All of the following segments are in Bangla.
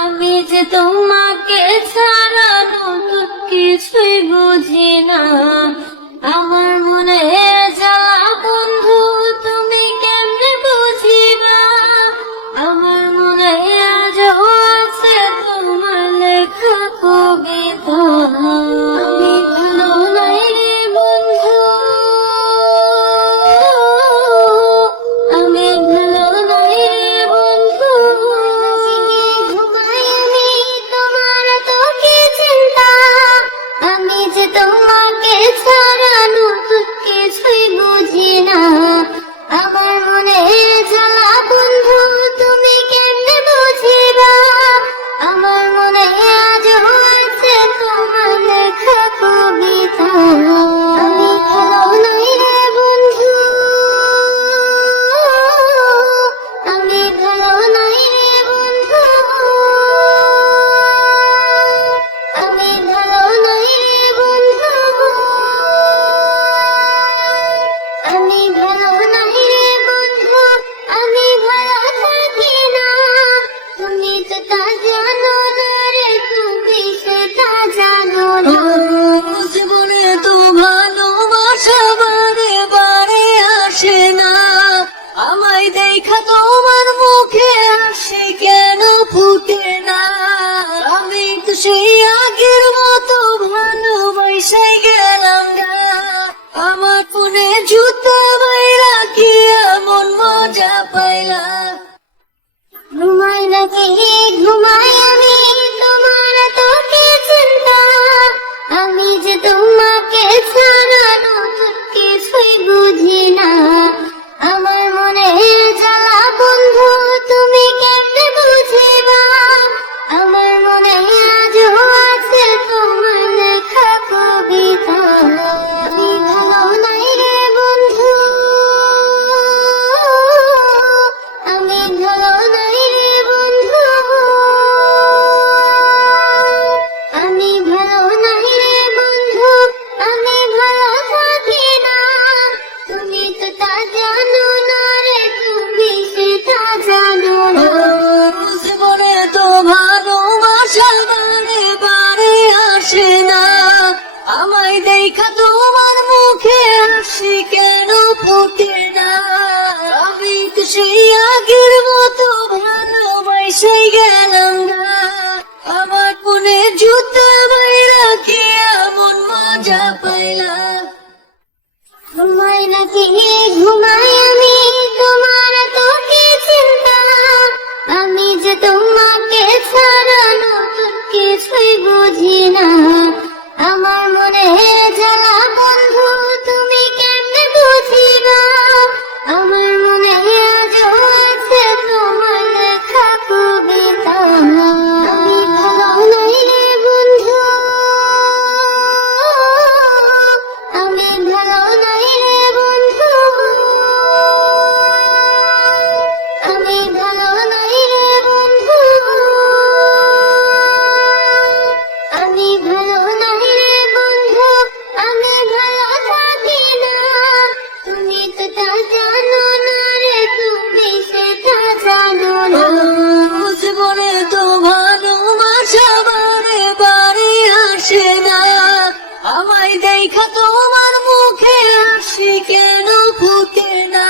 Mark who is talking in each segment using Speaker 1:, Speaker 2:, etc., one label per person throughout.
Speaker 1: আমি যে তোমাকে ছাড়া নতুন কিছুই বুঝি না। আমার মনে Lord, আমি যে তোমাকে ছাড়া
Speaker 2: দেখা তোমার মুখে হাসি কেন ফুটে না? আমি তো সেই আগের মতো ভালোবাসে গেলাম না। আমার মনে জুতা বাইরা কি এমন মজা পাইলাম
Speaker 1: ঘুমাই না ঘুমাই আমি? তোমার তো চিন্তা। আমি যে তোমাকে ছাড়া নতুন কিছুই বুঝি না। আমার মনে
Speaker 2: দেখা তোমার মুখে আসে কেন ফুটে না?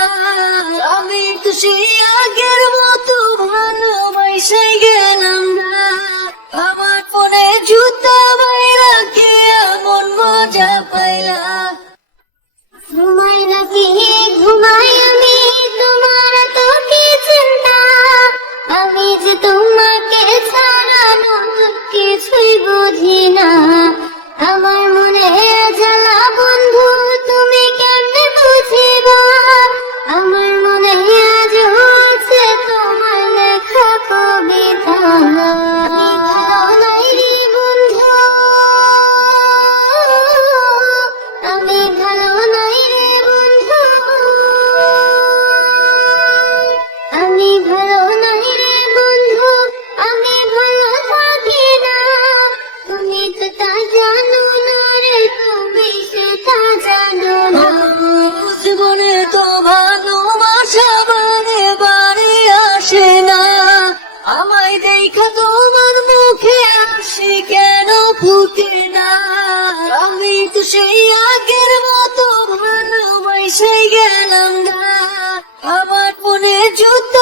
Speaker 2: আমি তো সেই আগের মতো ভালোবাসে গেলাম না। আমার ফোনে জুতা বাইরা কে এমন মজা পাইলা
Speaker 1: ঘুমাই রাতে ঘুমাই আমি? তোমার তো কি চিন্তা আমি যে তোমাকে ছাড়া কিছুই বুঝি না। তো
Speaker 2: সেই আগের মতো ভালোবাসে গেলাম গা। আমার মনে যত